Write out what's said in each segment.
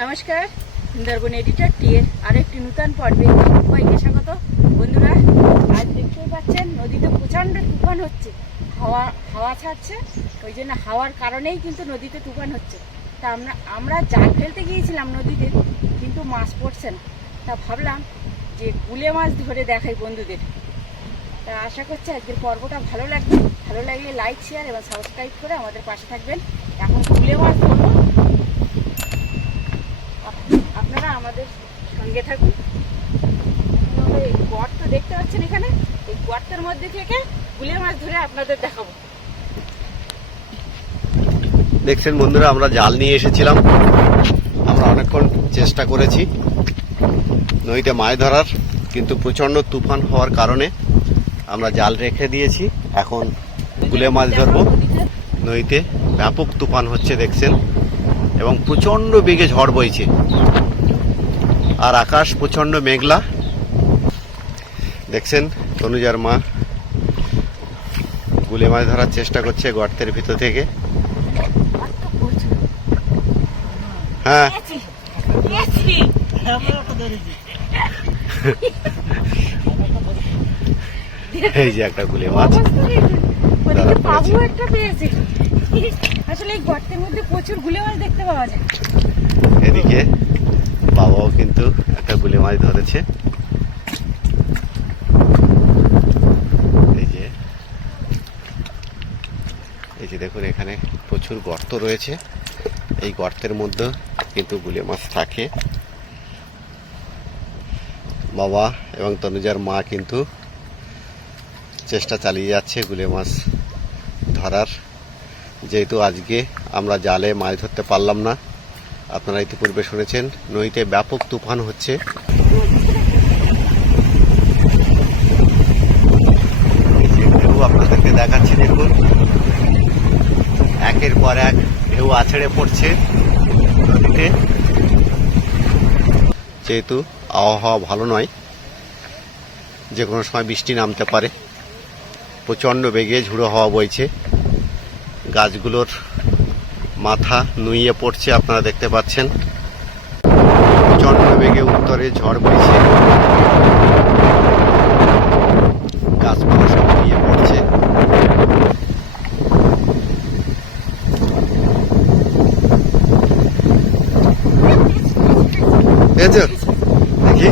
নমস্কার, সুন্দরবন এডিটর টিয়ে আরেকটি নূতন পর্বে সবাইকে স্বাগত। বন্ধুরা, আজ দেখতেই পাচ্ছেন, নদীতে প্রচণ্ড তুফান হচ্ছে। হাওয়া হাওয়া ছাড়ছে, ওই জন্য হাওয়ার কারণেই কিন্তু নদীতে তুফান হচ্ছে। তা আমরা আমরা জাল ফেলতে গিয়েছিলাম নদীতে, কিন্তু মাছ পড়ছে না। তা ভাবলাম যে গুলে মাছ ধরে দেখাই বন্ধুদের। তা আশা করছি আজকের পর্বটা ভালো লাগবে। ভালো লাগলে লাইক শেয়ার এবং সাবস্ক্রাইব করে আমাদের পাশে থাকবেন। এখন গুলে মাছ ধরবো। আপনারা আমাদের সঙ্গে থাকুন। এই গর্ত দেখতে পাচ্ছেন এখানে? এই গর্তের মধ্যে থেকে গুলে মাছ ধরে আপনাদের দেখাবো। দেখছেন বন্ধুরা, আমরা জাল নিয়ে এসেছিলাম। আমরা অনেকক্ষণ চেষ্টা করেছি নদীতে মাছ ধরার, কিন্তু প্রচণ্ড তুফান হওয়ার কারণে আমরা জাল রেখে দিয়েছি। এখন গুলে মাছ ধরবো। নদীতে ব্যাপক তুফান হচ্ছে, দেখছেন। এবং প্রচণ্ড বেগে ঝড় বইছে। আর আকাশ প্রচণ্ড মেঘলা দেখছেন তনুজার মা গুলে মাছ ধরার চেষ্টা করছে গর্তের ভিতর থেকে হ্যাঁ। এই যে একটা গুলে মাছ। একটা পেয়েছি আসলে এই গর্তের মধ্যে প্রচুর গুলে মাছ দেখতে পাওয়া যায় এদিকে বাবাও কিন্তু একটা গুলে মাছ ধরেছে। এই যে। এই যে দেখুন, এখানে প্রচুর গর্ত রয়েছে। এই গর্তের মধ্যে কিন্তু গুলে মাছ থাকে। বাবা এবং তনুজার মা কিন্তু চেষ্টা চালিয়ে যাচ্ছে গুলে মাছ ধরার। যেহেতু আজকে আমরা জালে মাছ ধরতে পারলাম না আপনারা ইতিপূর্বে শুনেছেন, নদীতে ব্যাপক তুফান হচ্ছে। আপনাদেরকে দেখাচ্ছি, দেখুন। একের পর এক ঢেউ আছড়ে পড়ছে নদীতে। যেহেতু আবহাওয়া ভালো নয়, যে কোনো সময় বৃষ্টি নামতে পারে। প্রচণ্ড বেগে ঝুড়ো হাওয়া বইছে। গাছগুলোর মাথা নুইয়ে পড়ছে, আপনারা দেখতে পাচ্ছেন। প্রচণ্ড বেগে উত্তরে ঝড় বইছে। গাছপালা সব নুইয়ে পড়ছে। দেখি।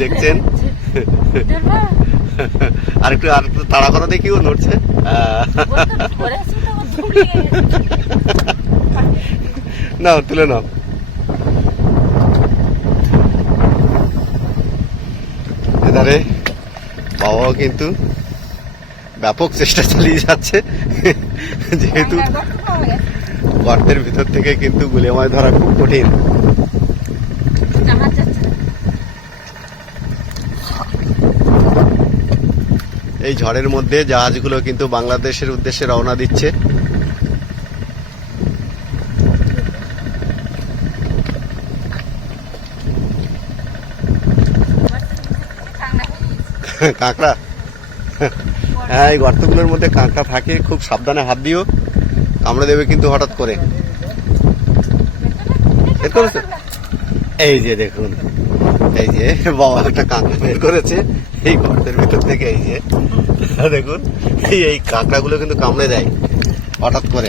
দেখছেন? আর একটু আর একটু তাড়া করো দেখি ও নড়ছে। নাও তুলে নাও এধারে বাবাও কিন্তু ব্যাপক চেষ্টা চালিয়ে যাচ্ছে যেহেতু। গর্তের ভিতর থেকে কিন্তু গুলে মাছ ধরা খুব কঠিন জাহাজ যাচ্ছে না। এই ঝড়ের মধ্যে জাহাজগুলো কিন্তু বাংলাদেশের উদ্দেশ্যে রওনা দিচ্ছে। কাঁকড়া হ্যাঁ এই গর্তগুলোর মধ্যে কাঁকড়া থাকে, খুব সাবধানে হাত দিও কামড়ে দেবে কিন্তু হঠাৎ করে? এই যে দেখুন, এই যে বাবা একটা কাঁকড়া বের করেছে এই গর্তের ভিতর থেকে এই যে দেখুন এই এই কাঁকড়াগুলো কিন্তু কামড়ে দেয় হঠাৎ করে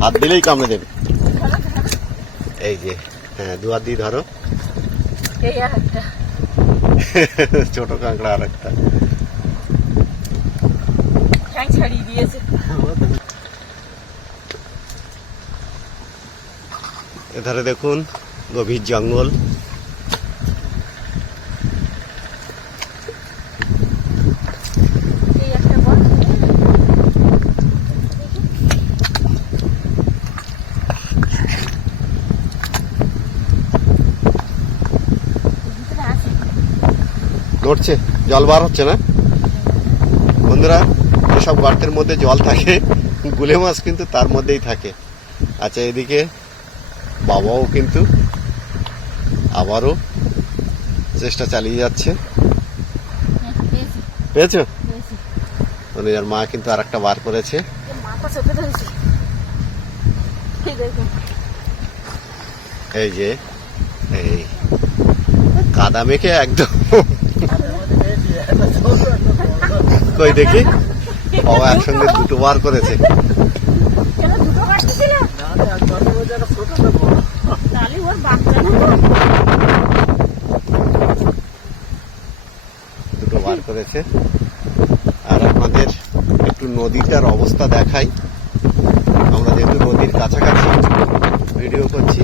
হাত দিলেই কামড়ে দেবে। এই যে হ্যাঁ দু হাত দিয়ে ধরো। ছোট কাঁকড়া আর একটা ছাড়িয়ে দিয়েছে। এধারে দেখুন গভীর জঙ্গল নড়ছে জল বার হচ্ছে না। বন্ধুরা এসব গর্তের মধ্যে জল থাকে গুলে মাছ কিন্তু তার মধ্যেই থাকে। আচ্ছা এদিকে বাবাও কিন্তু আবারও চেষ্টা চালিয়ে যাচ্ছে। পেয়েছি, পেয়েছ পেয়েছি। মা কিন্তু আর একটা বার করেছে। এই যে এই কাদা মেখে একদম কই দেখি? বাবা একসঙ্গে দুটো বার করেছে। দুটো বার করেছে। আর আপনাদের একটু নদীটার অবস্থা দেখাই। আমরা যেহেতু নদীর কাছাকাছি ভিডিও করছি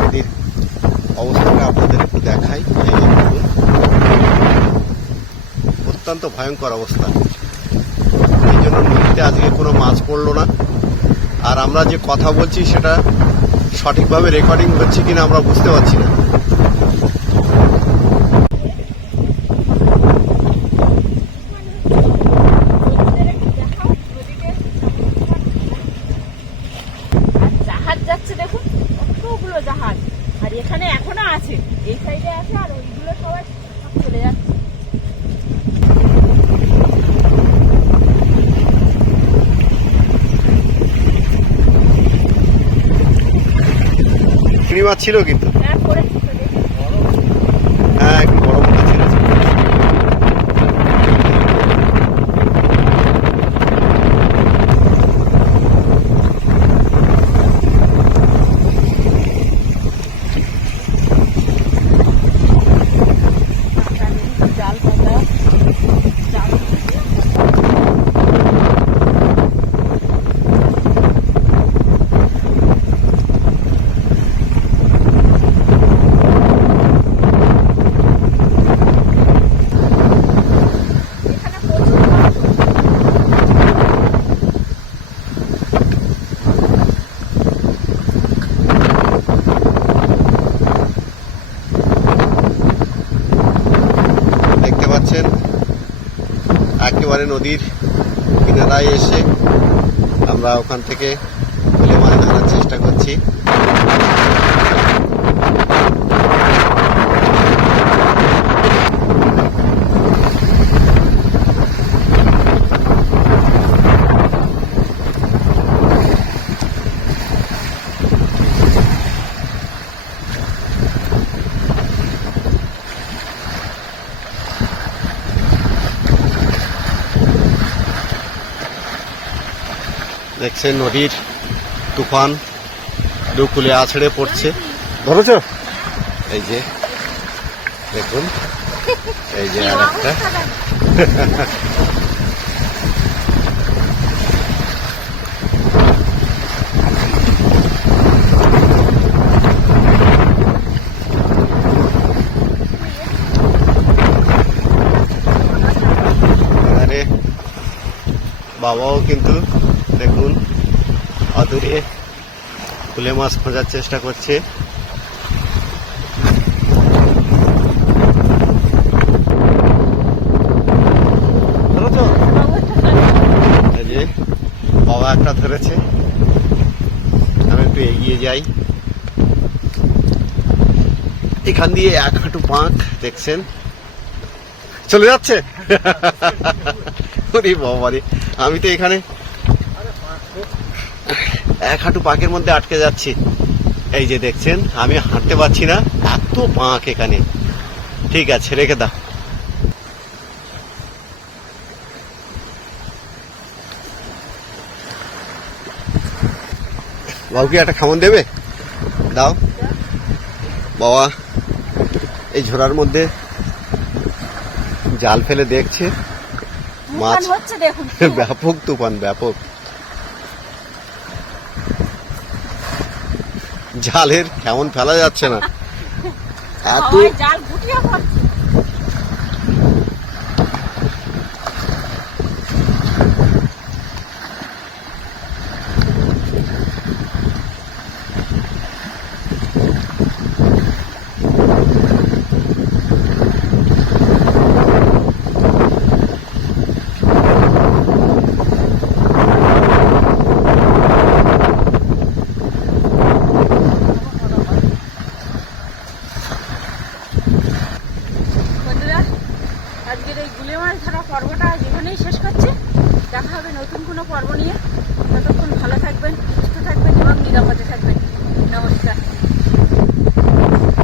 নদীর অবস্থাটা আপনাদের একটু দেখাই। এই। অত্যন্ত ভয়ঙ্কর অবস্থা। এই জন্য নদীতে আজকে কোনো মাছ পড়ল না। আর আমরা যে কথা বলছি সেটা সঠিকভাবে রেকর্ডিং হচ্ছে কিনা আমরা বুঝতে পারছি না নদীদের একটু দেখাও, নদীতে। আর জাহাজ যাচ্ছে দেখুন কতগুলো জাহাজ আর এখানে এখনও আছে এই সাইডে আছে আর ওইগুলো সবাই সব চলে যাচ্ছে চিংড়ি মাছ ছিল কিন্তু হ্যাঁ করেছি তো দেখি। হ্যাঁ একটু বড় বড় ছিল জাল পাতা জাল এখানে প্রচুর মাছ। দেখতে পাচ্ছেন একেবারে নদীর কিনারায় এসে আমরা ওখান থেকে তুলে মাছ ধরার চেষ্টা করছি। দেখছেন নদীর তুফান দুকুলে আছড়ে পড়ছে। ধরেছ? এই যে দেখুন এই যে আর একটা। আরে বাবাও কিন্তু দেখুন অদূরে কুলে মাছ খোঁজার চেষ্টা করছে। বাবা একটা ধরেছে। আমি একটু এগিয়ে যাই। এখান দিয়ে এক হাঁটু পাঁক, দেখছেন? চলে যাচ্ছে? বাবারে, আমি তো এখানে এক হাঁটু পাকের মধ্যে আটকে যাচ্ছি। এই যে দেখছেন আমি হাঁটতে পারছি না এত পাঁক এখানে। ঠিক আছে রেখে দাও। বাবুকে একটা খামন দেবে? দাও। বাবা এই ঝোড়ার মধ্যে জাল ফেলে দেখছে। মাছ ব্যাপক তুফান ব্যাপক। জালের কেমন ফেলা যাচ্ছে না। এত জাল গুটিয়ে